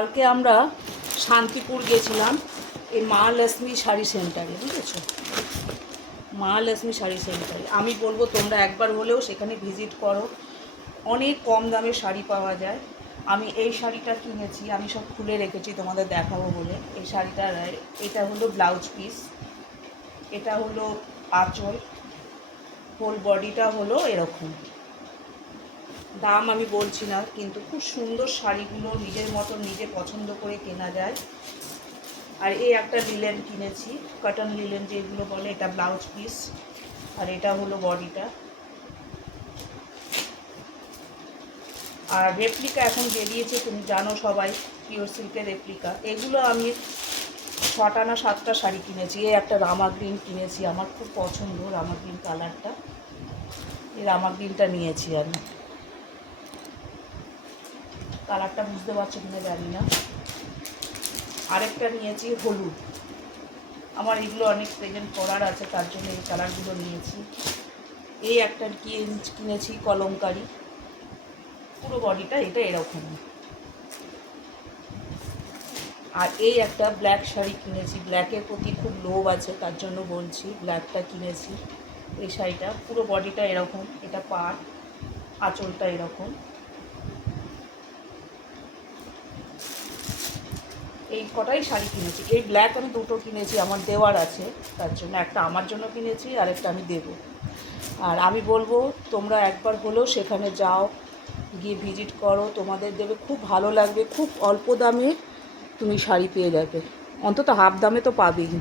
কালকে আমরা শান্তিপুর গেছিলাম এই মা লক্ষ্মী শাড়ি সেন্টারে, বুঝেছো? মা লক্ষ্মী শাড়ি সেন্টারে আমি বলবো তোমরা একবার হলেও সেখানে ভিজিট করো। অনেক কম দামে শাড়ি পাওয়া যায়। আমি এই শাড়িটা কিনেছি, আমি সব খুলে রেখেছি তোমাদের দেখাবো বলে। এই শাড়িটার এটা হলো ব্লাউজ পিস, এটা হলো আঁচল, হোল বডিটা হলো এরকম। দাম আমি বলছি না, কিন্তু খুব সুন্দর শাড়িগুলো নিজের মতো নিজে পছন্দ করে কেনা যায়। আর এই একটা লিলেন কিনেছি, কটন লিলেন যেগুলো বলে, এটা ব্লাউজ পিস আর এটা হলো বডিটা। আর রেপ্লিকা এখন বেরিয়েছে, তুমি জানো সবাই, পিওর সিল্কের রেপ্লিকা। এগুলো আমি 6টা না 7টা শাড়ি কিনেছি। এই একটা রামা গ্রিন কিনেছি, আমার খুব পছন্দ রামা গ্রিন কালারটা। এই রামা গ্রিনটা নিয়েছি আমি, কালারটা বুঝতে পারছো কিনা জানি না। আরেকটা নিয়েছি হলুদ, আমার এগুলো অনেক প্রেজেন্ট করার আছে, তার জন্য এই কালারগুলো নিয়েছি। এই একটা কিনেছি কলমকারি, পুরো বডিটা এটা এরকম। আর এই একটা ব্ল্যাক শাড়ি কিনেছি, ব্ল্যাকের প্রতি খুব লোভ আছে, তার জন্য বলছি ব্ল্যাকটা কিনেছি। এই শাড়িটা পুরো বডিটা এরকম, এটা পাড়, আঁচলটা এরকম। এই কটাই শাড়ি কিনেছি। এই ব্ল্যাক আমি দুটো কিনেছি, আমার দেওয়ার আছে তার জন্য। একটা আমার জন্য কিনেছি আর একটা আমি দেবো। আর আমি বলবো তোমরা একবার হলেও সেখানে যাও, গিয়ে ভিজিট করো, তোমাদের দেবে খুব ভালো লাগবে। খুব অল্প দামে তুমি শাড়ি পেয়ে যাবে, অন্তত হাফ দামে তো পাবেই।